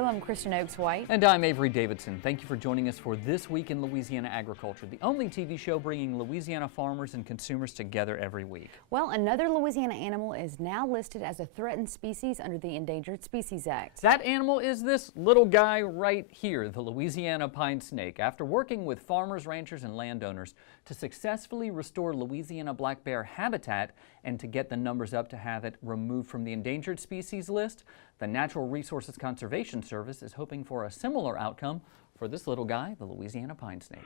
Hello, I'm Kristen Oakes White. And I'm Avery Davidson. Thank you for joining us for This Week in Louisiana Agriculture, the only TV show bringing Louisiana farmers and consumers together every week. Well, another Louisiana animal is now listed as a threatened species under the Endangered Species Act. That animal is this little guy right here, the Louisiana pine snake. After working with farmers, ranchers, and landowners to successfully restore Louisiana black bear habitat and to get the numbers up to have it removed from the endangered species list, the Natural Resources Conservation Service is hoping for a similar outcome for this little guy, the Louisiana pine snake.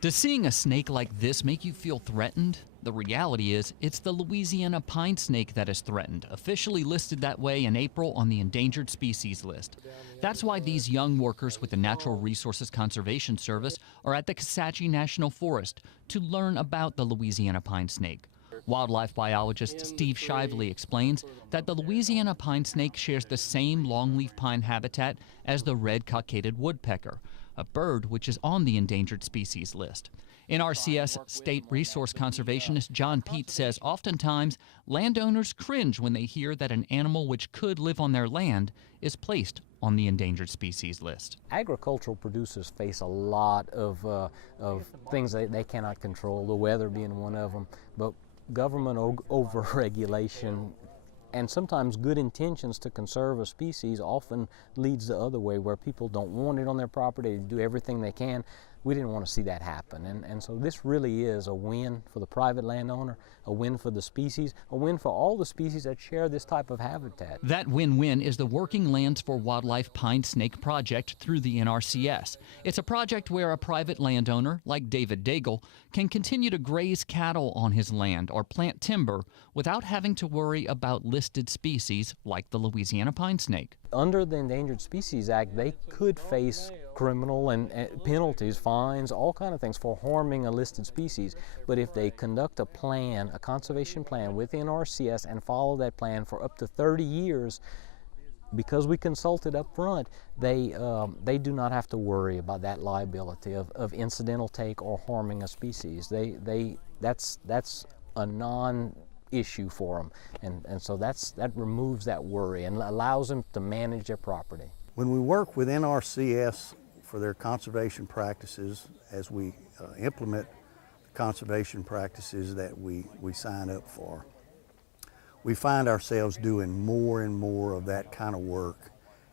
Does seeing a snake like this make you feel threatened? The reality is, it's the Louisiana pine snake that is threatened, officially listed that way in April on the endangered species list. That's why these young workers with the Natural Resources Conservation Service are at the Kisatchie National Forest to learn about the Louisiana pine snake. Wildlife biologist Steve Shively explains that the Louisiana pine snake shares the same longleaf pine habitat as the red-cockaded woodpecker, a bird which is on the endangered species list. NRCS State Resource Conservationist John Peet says oftentimes landowners cringe when they hear that an animal which could live on their land is placed on the endangered species list. Agricultural producers face a lot of things that they cannot control, the weather being one of them, but government over-regulation and sometimes good intentions to conserve a species often leads the other way, where people don't want it on their property, they do everything they can. We didn't want to see that happen, and so this really is a win for the private landowner, a win for the species, a win for all the species that share this type of habitat. That win-win is the Working Lands for Wildlife Pine Snake Project through the NRCS. It's a project where a private landowner, like David Daigle, can continue to graze cattle on his land or plant timber without having to worry about listed species like the Louisiana pine snake. Under the Endangered Species Act, they could face criminal and penalties, fines, all kind of things for harming a listed species. But if they conduct a plan, a conservation plan with NRCS and follow that plan for up to 30 years, because we consulted up front, they do not have to worry about that liability of incidental take or harming a species. That's a non-issue for them, and so that removes that worry and allows them to manage their property. When we work with NRCS for their conservation practices, as we implement the conservation practices that we sign up for, we find ourselves doing more and more of that kind of work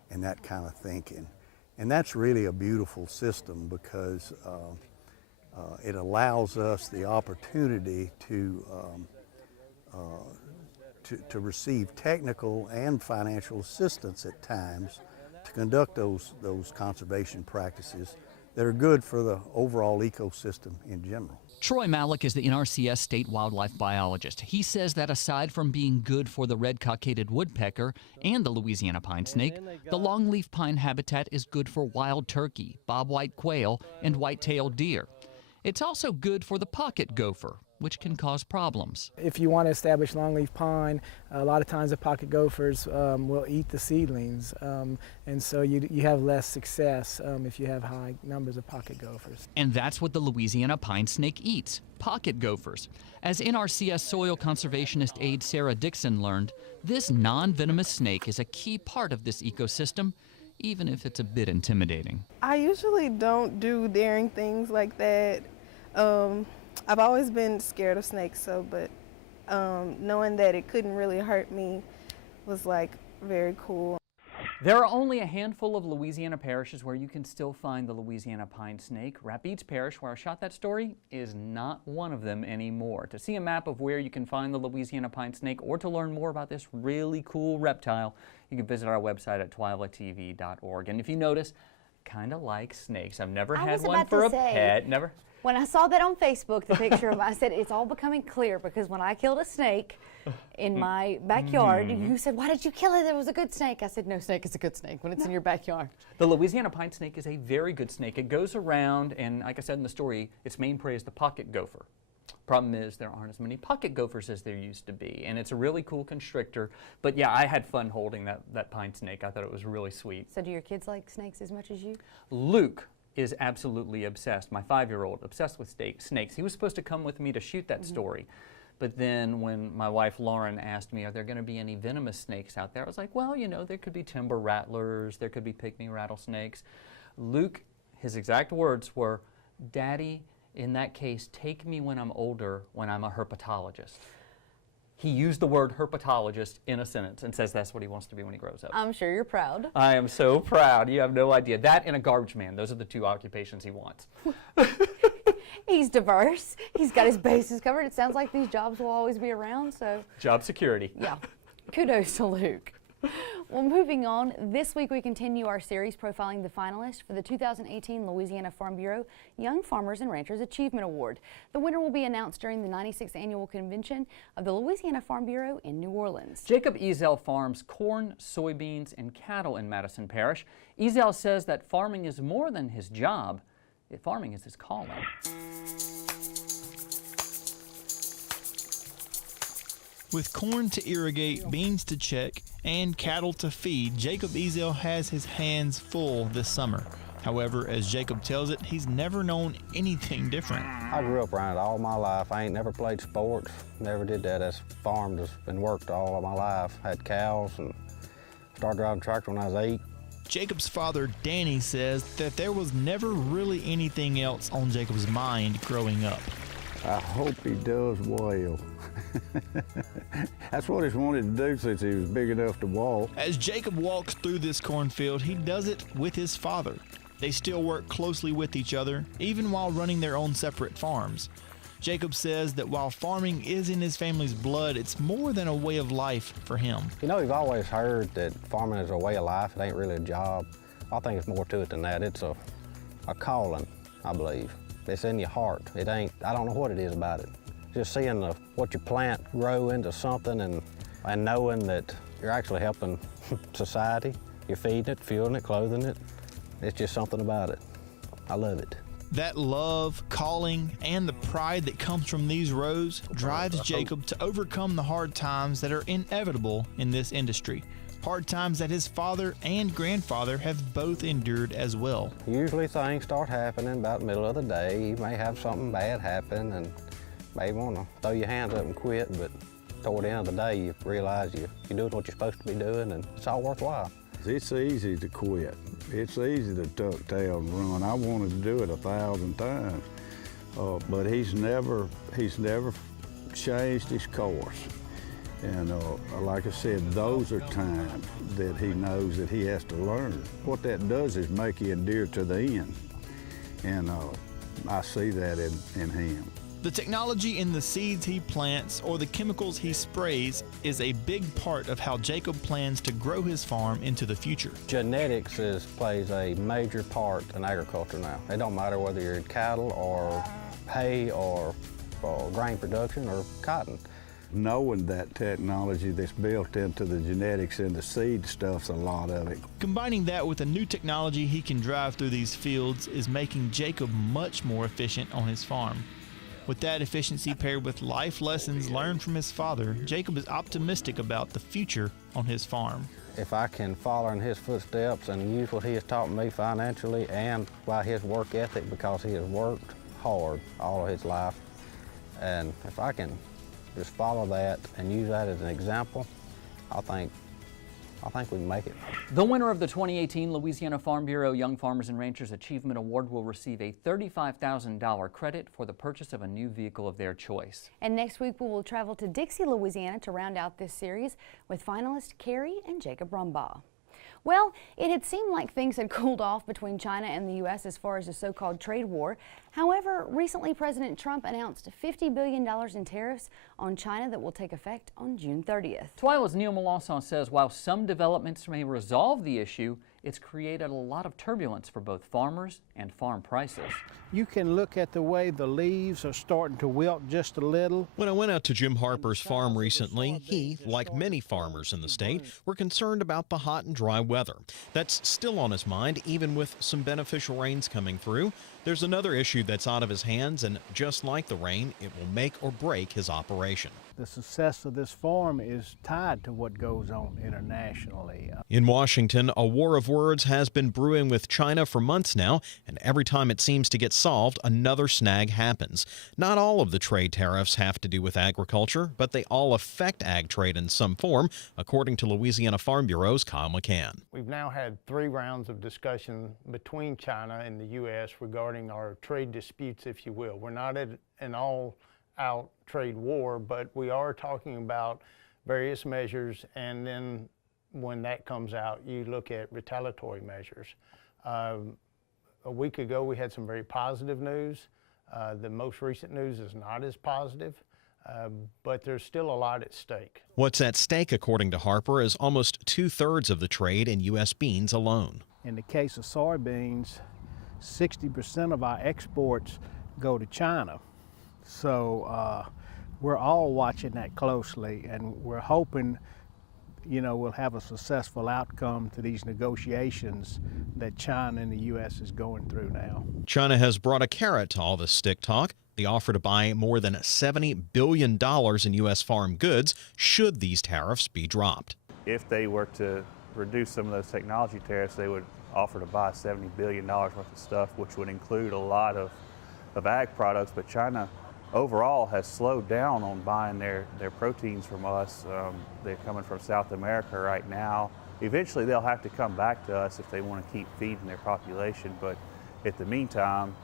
and that kind of thinking. And that's really a beautiful system, because it allows us the opportunity to receive technical and financial assistance at times to conduct those conservation practices that are good for the overall ecosystem in general. Troy Malik is the NRCS state wildlife biologist. He says that aside from being good for the red-cockaded woodpecker and the Louisiana pine snake, the longleaf pine habitat is good for wild turkey, bobwhite quail, and white-tailed deer. It's also good for the pocket gopher, which can cause problems. If you want to establish longleaf pine, a lot of times the pocket gophers will eat the seedlings, and so you have less success if you have high numbers of pocket gophers. And that's what the Louisiana pine snake eats, pocket gophers. As NRCS soil conservationist aide Sarah Dixon learned, this non-venomous snake is a key part of this ecosystem, even if it's a bit intimidating. I usually don't do daring things like that. I've always been scared of snakes, but knowing that it couldn't really hurt me was like very cool. There are only a handful of Louisiana parishes where you can still find the Louisiana pine snake. Rapides Parish, where I shot that story, is not one of them anymore. To see a map of where you can find the Louisiana pine snake or to learn more about this really cool reptile, you can visit our website at twilatv.org. And if you notice, I kind of like snakes. I've never had one for a pet. Never. When I saw that on Facebook, the picture of it, I said, it's all becoming clear, because when I killed a snake in my backyard, you said, why did you kill it? It was a good snake. I said, no snake is a good snake when it's in your backyard. The Louisiana pine snake is a very good snake. It goes around, and like I said in the story, its main prey is the pocket gopher. Problem is, there aren't as many pocket gophers as there used to be, and it's a really cool constrictor. But yeah, I had fun holding that pine snake. I thought it was really sweet. So do your kids like snakes as much as you? Luke is absolutely obsessed. My 5-year-old, obsessed with snakes. He was supposed to come with me to shoot that story, But then when my wife Lauren asked me, are there going to be any venomous snakes out there? I was like, well, you know, there could be timber rattlers, there could be pygmy rattlesnakes. Luke, his exact words were, Daddy, in that case, take me when I'm older, when I'm a herpetologist. He used the word herpetologist in a sentence and says that's what he wants to be when he grows up. I'm sure you're proud. I am so proud. You have no idea. That and a garbage man. Those are the two occupations he wants. He's diverse. He's got his bases covered. It sounds like these jobs will always be around, so. Job security. Yeah. Kudos to Luke. Well, moving on, this week we continue our series profiling the finalists for the 2018 Louisiana Farm Bureau Young Farmers and Ranchers Achievement Award. The winner will be announced during the 96th Annual Convention of the Louisiana Farm Bureau in New Orleans. Jacob Ezel farms corn, soybeans, and cattle in Madison Parish. Ezel says that farming is more than his job. Farming is his calling. With corn to irrigate, beans to check, and cattle to feed, Jacob Ezel has his hands full this summer. However, as Jacob tells it, he's never known anything different. I grew up around it all my life. I ain't never played sports, never did that. I farmed and worked all of my life. Had cows and started driving a tractor when I was 8. Jacob's father, Danny, says that there was never really anything else on Jacob's mind growing up. I hope he does well. That's what he's wanted to do since he was big enough to walk. As Jacob walks through this cornfield, he does it with his father. They still work closely with each other, even while running their own separate farms. Jacob says that while farming is in his family's blood, it's more than a way of life for him. You know, you've always heard that farming is a way of life. It ain't really a job. I think it's more to it than that. It's a calling, I believe. It's in your heart. It ain't, I don't know what it is about it. Just seeing what you plant grow into something and knowing that you're actually helping society. You're feeding it, fueling it, clothing it. It's just something about it. I love it. That love, calling, and the pride that comes from these rows drives Jacob to overcome the hard times that are inevitable in this industry. Hard times that his father and grandfather have both endured as well. Usually things start happening about the middle of the day. You may have something bad happen and may want to throw your hands up and quit, but toward the end of the day you realize you're doing what you're supposed to be doing and it's all worthwhile. It's easy to quit. It's easy to tuck tail and run. I wanted to do it 1,000 times, but he's never changed his course. And like I said, those are times that he knows that he has to learn. What that does is make you endure to the end, and I see that in him. The technology in the seeds he plants or the chemicals he sprays is a big part of how Jacob plans to grow his farm into the future. Genetics plays a major part in agriculture now. It don't matter whether you're in cattle or hay or grain production or cotton. Knowing that technology that's built into the genetics and the seed stuff's a lot of it. Combining that with the new technology he can drive through these fields is making Jacob much more efficient on his farm. With that efficiency paired with life lessons learned from his father, Jacob is optimistic about the future on his farm. If I can follow in his footsteps and use what he has taught me financially and by his work ethic, because he has worked hard all of his life, and if I can just follow that and use that as an example, I think we can make it. The winner of the 2018 Louisiana Farm Bureau Young Farmers and Ranchers Achievement Award will receive a $35,000 credit for the purchase of a new vehicle of their choice. And next week we will travel to Dixie, Louisiana to round out this series with finalists Carrie and Jacob Rumbaugh. Well, it had seemed like things had cooled off between China and the U.S. as far as the so-called trade war. However, recently President Trump announced $50 billion in tariffs on China that will take effect on June 30th. Twila's Neil Melanson says while some developments may resolve the issue, it's created a lot of turbulence for both farmers and farm prices. You can look at the way the leaves are starting to wilt just a little. When I went out to Jim Harper's farm recently, he, like many farmers in the state, were concerned about the hot and dry weather. That's still on his mind, even with some beneficial rains coming through. There's another issue that's out of his hands, and just like the rain, it will make or break his operation. The success of this farm is tied to what goes on internationally. In Washington, a war of words has been brewing with China for months now, and every time it seems to get solved, another snag happens. Not all of the trade tariffs have to do with agriculture, but they all affect ag trade in some form, according to Louisiana Farm Bureau's Kyle McCann. We've now had 3 rounds of discussion between China and the U.S. regarding our trade disputes, if you will. We're not at an all-out trade war, but we are talking about various measures, and then when that comes out, you look at retaliatory measures. A week ago, we had some very positive news. The most recent news is not as positive, but there's still a lot at stake. What's at stake, according to Harper, is almost 2/3 of the trade in U.S. beans alone. In the case of soybeans, 60% of our exports go to China. So we're all watching that closely, and we're hoping, we'll have a successful outcome to these negotiations that China and the U.S. is going through now. China has brought a carrot to all this stick talk, the offer to buy more than $70 billion in U.S. farm goods should these tariffs be dropped. If they were to reduce some of those technology tariffs, they would offer to buy $70 billion worth of stuff, which would include a lot of ag products, but China overall has slowed down on buying their proteins from us. They're coming from South America right now. Eventually they'll have to come back to us if they want to keep feeding their population, but in the meantime,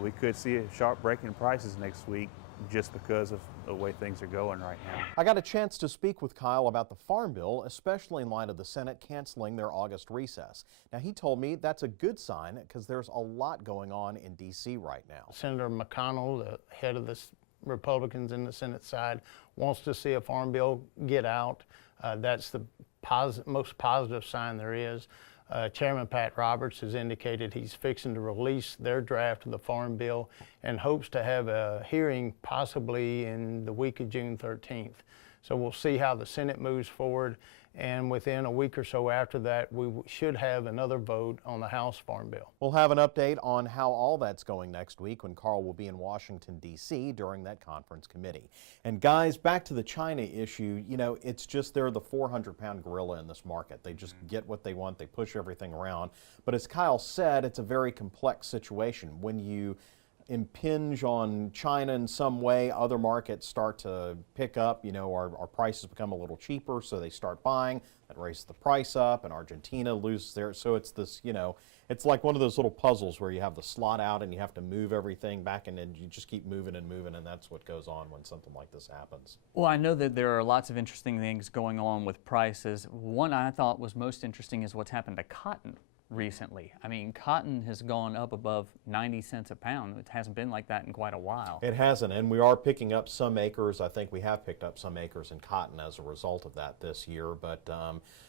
we could see a sharp break in prices next week just because of the way things are going right now. I got a chance to speak with Kyle about the Farm Bill, especially in light of the Senate canceling their August recess. Now, he told me that's a good sign because there's a lot going on in D.C. right now. Senator McConnell, the head of the Republicans in the Senate side, wants to see a Farm Bill get out. That's the most positive sign there is. Chairman Pat Roberts has indicated he's fixing to release their draft of the Farm Bill and hopes to have a hearing possibly in the week of June 13th. So we'll see how the Senate moves forward, and within a week or so after that, we should have another vote on the House Farm Bill. We'll have an update on how all that's going next week when Carl will be in Washington, D.C. during that conference committee. And guys, back to the China issue, it's just they're the 400-pound gorilla in this market. They just get what they want. They push everything around. But as Kyle said, it's a very complex situation. When you impinge on China in some way, other markets start to pick up. Our prices become a little cheaper, so they start buying. That raises the price up, and Argentina loses there. So it's this, it's like one of those little puzzles where you have the slot out and you have to move everything back, and then you just keep moving, and that's what goes on when something like this happens. Well, I know that there are lots of interesting things going on with prices. One I thought was most interesting is what's happened to cotton recently. I mean, cotton has gone up above 90 cents a pound. It hasn't been like that in quite a while. It hasn't, and we are picking up some acres. I think we have picked up some acres in cotton as a result of that this year, but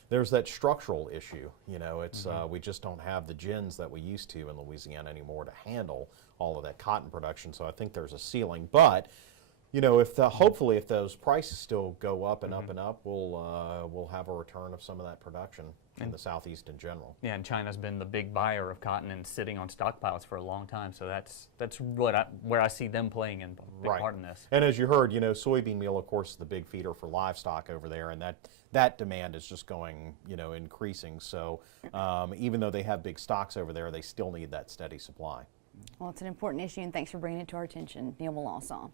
there's that structural issue. It's we just don't have the gins that we used to in Louisiana anymore to handle all of that cotton production, so I think there's a ceiling. But hopefully if those prices still go up and up and up, we'll have a return of some of that production in the Southeast in general. Yeah, and China's been the big buyer of cotton and sitting on stockpiles for a long time, so that's where I see them playing in a big part in this. And as you heard, soybean meal, of course, is the big feeder for livestock over there, and that demand is just going, increasing. So even though they have big stocks over there, they still need that steady supply. Well, it's an important issue, and thanks for bringing it to our attention, Neil Melanson.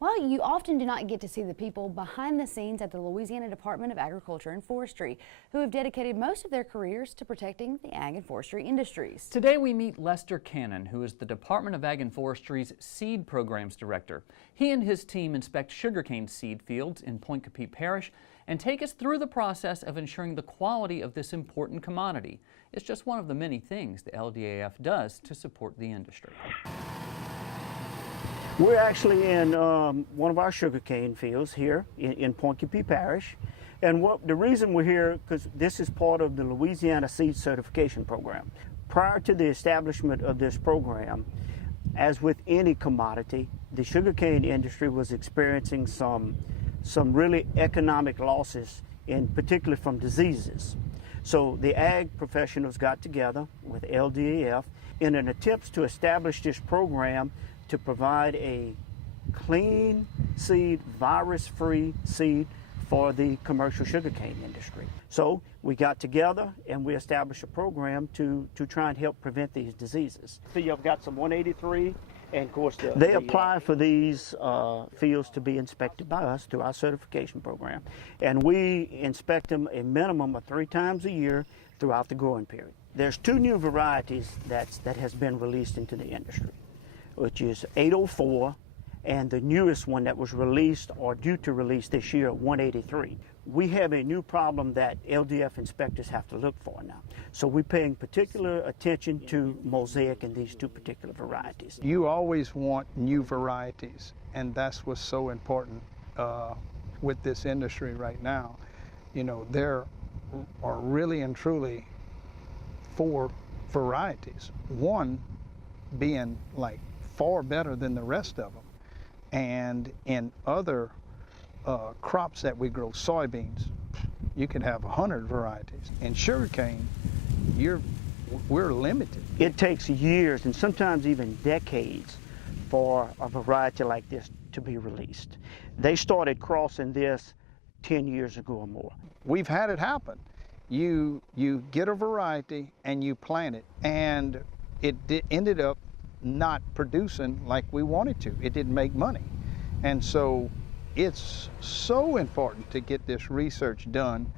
Well, you often do not get to see the people behind the scenes at the Louisiana Department of Agriculture and Forestry, who have dedicated most of their careers to protecting the ag and forestry industries. Today we meet Lester Cannon, who is the Department of Ag and Forestry's Seed Programs Director. He and his team inspect sugarcane seed fields in Point Capee Parish and take us through the process of ensuring the quality of this important commodity. It's just one of the many things the LDAF does to support the industry. We're actually in one of our sugarcane fields here in Point Capee Parish. And the reason we're here, because this is part of the Louisiana Seed Certification Program. Prior to the establishment of this program, as with any commodity, the sugarcane industry was experiencing some really economic losses, particularly from diseases. So the ag professionals got together with LDAF in an attempt to establish this program to provide a clean seed, virus-free seed for the commercial sugarcane industry. So we got together and we established a program to try and help prevent these diseases. So you've got some 183, and of course they apply for these fields to be inspected by us through our certification program. And we inspect them a minimum of 3 times a year throughout the growing period. There's 2 new varieties that has been released into the industry, which is 804 and the newest one that was released or due to release this year, 183. We have a new problem that LDF inspectors have to look for now. So we're paying particular attention to mosaic in these 2 particular varieties. You always want new varieties, and that's what's so important with this industry right now. You know, there are really and truly 4 varieties, one being like far better than the rest of them. And in other crops that we grow, soybeans, you can have 100 varieties. In sugarcane, we're limited. It takes years and sometimes even decades for a variety like this to be released. They started crossing this 10 years ago or more. We've had it happen. You get a variety and you plant it, and it ended up not producing like we wanted to. It didn't make money. And so it's so important to get this research done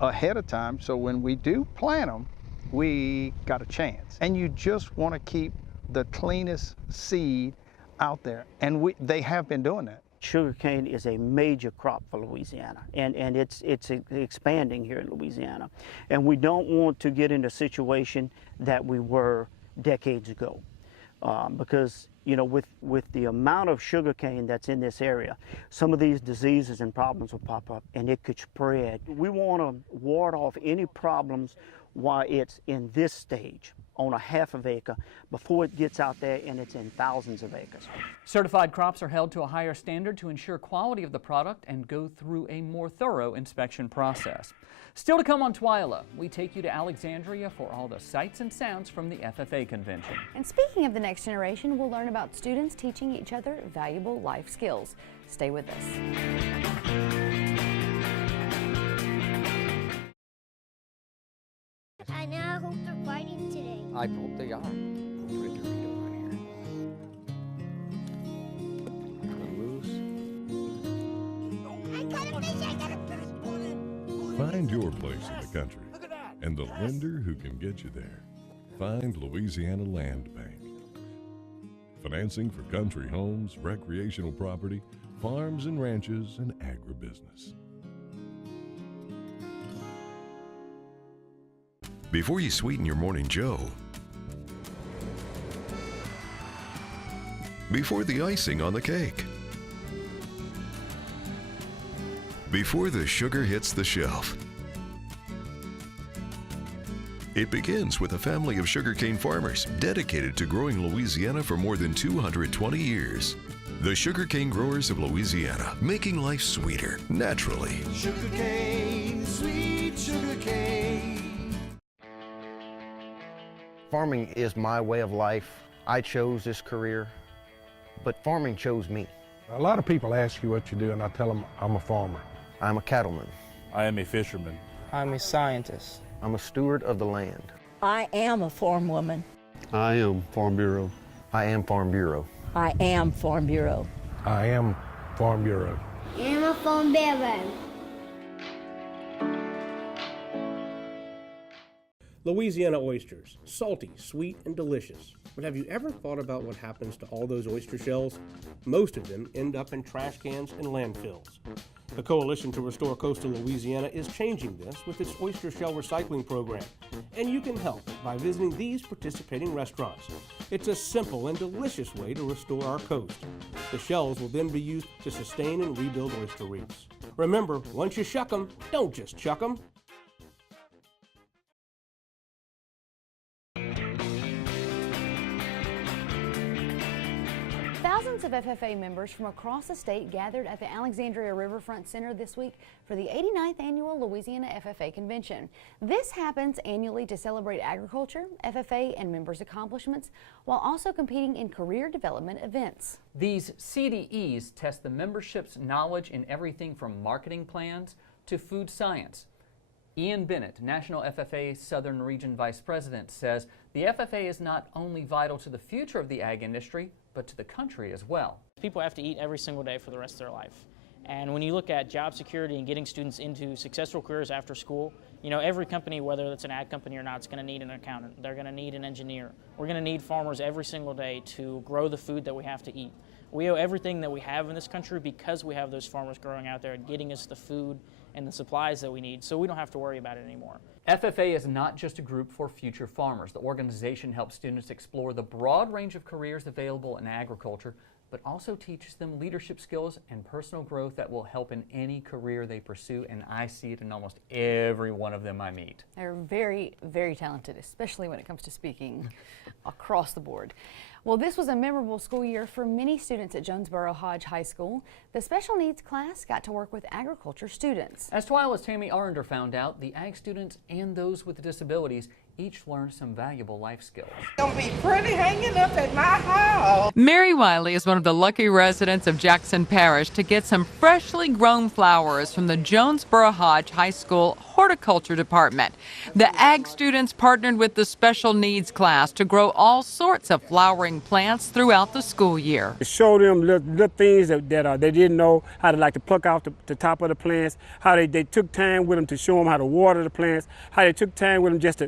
ahead of time, so when we do plant them, we got a chance. And you just want to keep the cleanest seed out there, and they have been doing that. Sugarcane is a major crop for Louisiana, and it's expanding here in Louisiana. And we don't want to get in a situation that we were decades ago. Because, you know, with the amount of sugarcane that's in this area, some of these diseases and problems will pop up and it could spread. We want to ward off any problems while it's in this stage on a half of acre before it gets out there and it's in thousands of acres. Certified crops are held to a higher standard to ensure quality of the product and go through a more thorough inspection process. Still to come on Twila, we take you to Alexandria for all the sights and sounds from the FFA convention. And speaking of the next generation, we'll learn about students teaching each other valuable life skills. Stay with us. I now hope they're fighting today. I hope they are. Put a Dorito on here. I got a fish! I got a fish! Find your place in the country and the lender who can get you there. Find Louisiana Land Bank. Financing for country homes, recreational property, farms and ranches, and agribusiness. Before you sweeten your morning joe, before the icing on the cake, before the sugar hits the shelf, it begins with a family of sugarcane farmers dedicated to growing Louisiana for more than 220 years. The Sugarcane Growers of Louisiana, making life sweeter, naturally. Sugarcane, sweet sugarcane. Farming is my way of life. I chose this career, but farming chose me. A lot of people ask you what you do, and I tell them I'm a farmer. I'm a cattleman. I am a fisherman. I'm a scientist. I'm a steward of the land. I am a farm woman. I am Farm Bureau. I am Farm Bureau. I am Farm Bureau. I am Farm Bureau. I'm a Farm Bureau. Louisiana oysters, salty, sweet, and delicious. But have you ever thought about what happens to all those oyster shells? Most of them end up in trash cans and landfills. The Coalition to Restore Coastal Louisiana is changing this with its oyster shell recycling program. And you can help by visiting these participating restaurants. It's a simple and delicious way to restore our coast. The shells will then be used to sustain and rebuild oyster reefs. Remember, once you shuck them, don't just chuck them. Thousands of FFA members from across the state gathered at the Alexandria Riverfront Center this week for the 89th Annual Louisiana FFA Convention. This happens annually to celebrate agriculture, FFA, and members' accomplishments, while also competing in career development events. These CDEs test the membership's knowledge in everything from marketing plans to food science. Ian Bennett, National FFA Southern Region Vice President, says the FFA is not only vital to the future of the ag industry, but to the country as well. People have to eat every single day for the rest of their life. And when you look at job security and getting students into successful careers after school, you know, every company, whether it's an ag company or not, is going to need an accountant. They're going to need an engineer. We're going to need farmers every single day to grow the food that we have to eat. We owe everything that we have in this country because we have those farmers growing out there and getting us the food and the supplies that we need, so we don't have to worry about it anymore. FFA is not just a group for future farmers. The organization helps students explore the broad range of careers available in agriculture, but also teaches them leadership skills and personal growth that will help in any career they pursue, and I see it in almost every one of them I meet. They're very, very talented, especially when it comes to speaking across the board. Well, this was a memorable school year for many students at Jonesboro Hodge High School. The special needs class got to work with agriculture students. As Twila's Tammy Arender found out, the ag students and those with disabilities each learned some valuable life skills. Gonna be pretty hanging up at my house. Mary Wiley is one of the lucky residents of Jackson Parish to get some freshly grown flowers from the Jonesboro Hodge High School Horticulture Department. The ag students partnered with the special needs class to grow all sorts of flowering plants throughout the school year. Show them little things that they didn't know how to pluck off the top of the plants, how they took time with them to show them how to water the plants, how they took time with them just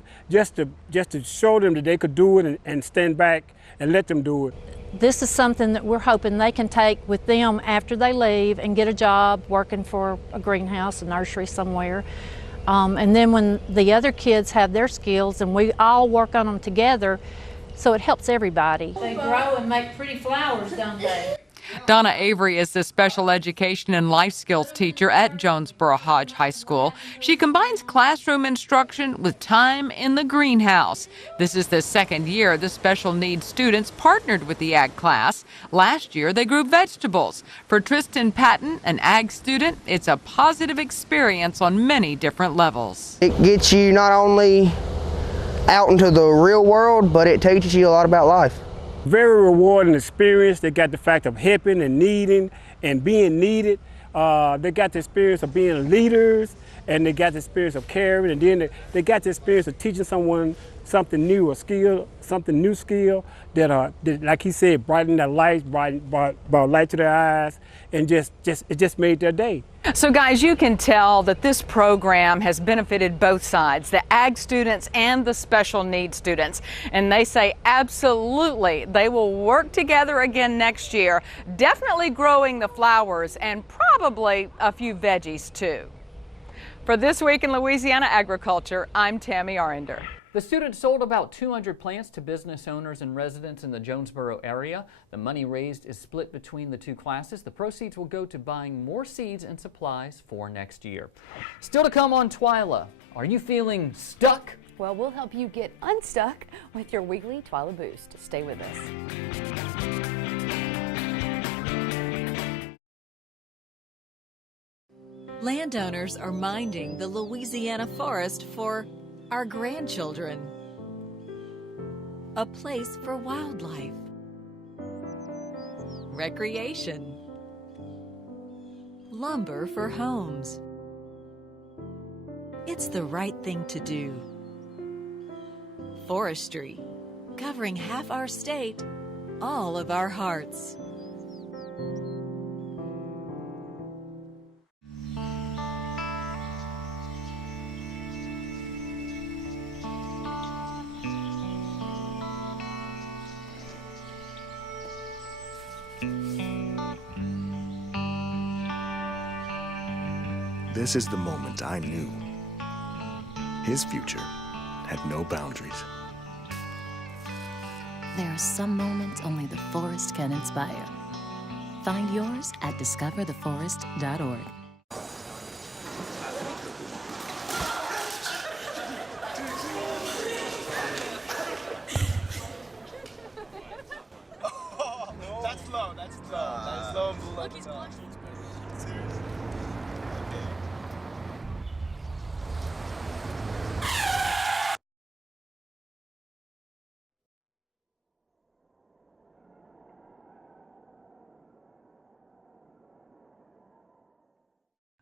to show them that they could do it and stand back and let them do it. This is something that we're hoping they can take with them after they leave and get a job working for a greenhouse, a nursery somewhere. And then when the other kids have their skills and we all work on them together, so it helps everybody. They grow and make pretty flowers, don't they? Donna Avery is the special education and life skills teacher at Jonesboro Hodge High School. She combines classroom instruction with time in the greenhouse. This is the second year the special needs students partnered with the ag class. Last year they grew vegetables. For Tristan Patton, an ag student, it's a positive experience on many different levels. It gets you not only out into the real world, but it teaches you a lot about life. Very rewarding experience. They got the fact of helping and needing and being needed. They got the experience of being leaders, and they got the experience of caring, and then they got the experience of teaching someone something new, a skill, something new skill that like he said, brighten their life, brought light to their eyes, and it just made their day. So guys, you can tell that this program has benefited both sides, the ag students and the special needs students. And they say absolutely they will work together again next year, definitely growing the flowers and probably a few veggies too. For This Week in Louisiana Agriculture, I'm Tammy Arender. The students sold about 200 plants to business owners and residents in the Jonesboro area. The money raised is split between the two classes. The proceeds will go to buying more seeds and supplies for next year. Still to come on Twila. Are you feeling stuck? Well, we'll help you get unstuck with your weekly Twila Boost. Stay with us. Landowners are minding the Louisiana forest for our grandchildren. A place for wildlife, recreation, lumber for homes. It's the right thing to do. Forestry, covering half our state, all of our hearts. This is the moment I knew his future had no boundaries. There are some moments only the forest can inspire. Find yours at discovertheforest.org. That's low. That's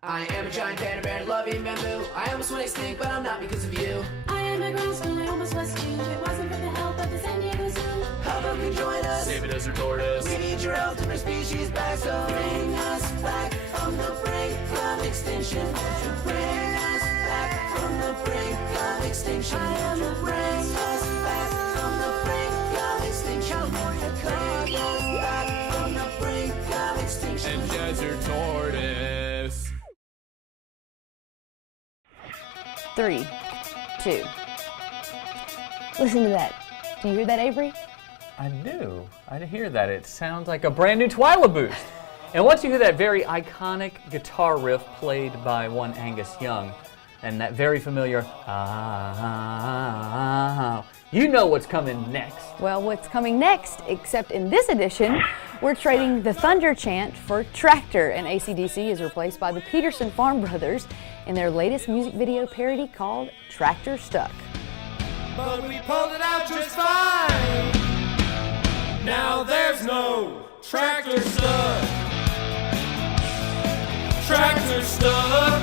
I am a giant panda bear loving bamboo. I almost went extinct, but I'm not because of you. I am a grown squirrel, I almost was too. If it wasn't for the help of the San Diego Zoo. How about you join us? Save a desert tortoise. We need your help to bring species back, so bring us back from the brink of extinction. Won't you bring us back from the brink of extinction? Won't you bring us back from the brink of extinction? Won't you bring us back from the brink of extinction? And desert tortoise. 3, 2. Listen to that. Do you hear that, Avery? I do. I hear that. It sounds like a brand new Twila boost. And once you hear that very iconic guitar riff played by one Angus Young, and that very familiar you know what's coming next. Well, what's coming next, except in this edition, we're trading the Thunder chant for Tractor, and AC/DC is replaced by the Peterson Farm Brothers in their latest music video parody called Tractor Stuck. But we pulled it out just fine. Now there's no tractor stuck. Tractor stuck.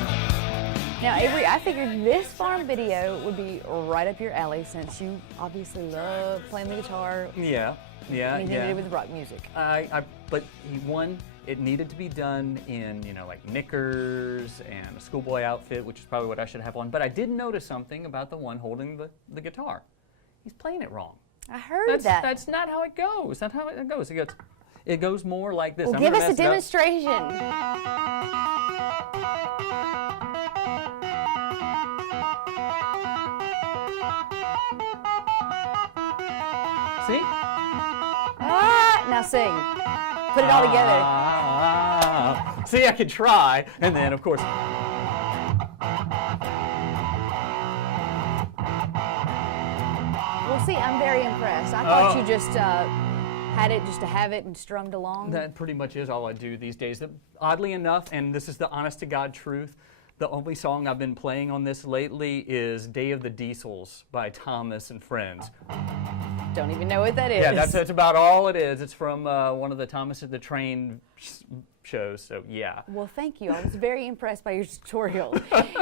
Now, Avery, I figured this farm video would be right up your alley since you obviously love playing the guitar. Yeah. Anything to do with rock music. But one, it needed to be done in, like knickers and a schoolboy outfit, which is probably what I should have on. But I did notice something about the one holding the guitar. He's playing it wrong. I heard that. That's not how it goes. That's not how it goes. It goes more like this. Well, give us a demonstration. See? Now sing. Put it all together. See, I could try, and then of course. Well, see, I'm very impressed. I thought you just had it just to have it and strummed along. That pretty much is all I do these days. Oddly enough, and this is the honest to God truth, the only song I've been playing on this lately is Day of the Diesels by Thomas and Friends. Don't even know what that is. Yeah, that's about all it is. It's from one of the Thomas and the Train shows, so yeah. Well, thank you. I was very impressed by your tutorial.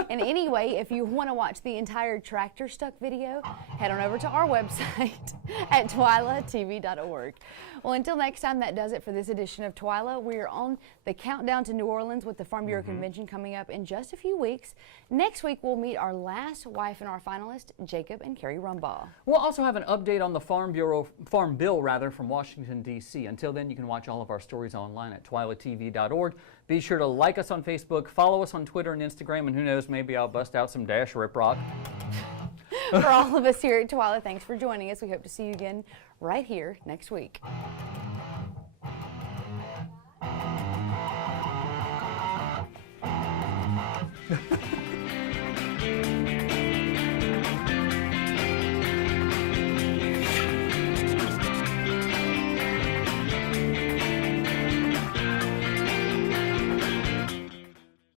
And anyway, if you want to watch the entire Tractor Stuck video, head on over to our website at twilatv.org. Well, until next time, that does it for this edition of Twila. We're on the countdown to New Orleans with the Farm Bureau Convention coming up in just a few weeks. Next week, we'll meet our last wife and our finalist, Jacob and Carrie Rumbaugh. We'll also have an update on the Farm Bill from Washington, D.C. Until then, you can watch all of our stories online at twilatv.org. Be sure to like us on Facebook, follow us on Twitter and Instagram, and who knows, maybe I'll bust out some Dash Rip Rock. For all of us here at Twila, thanks for joining us. We hope to see you again right here next week.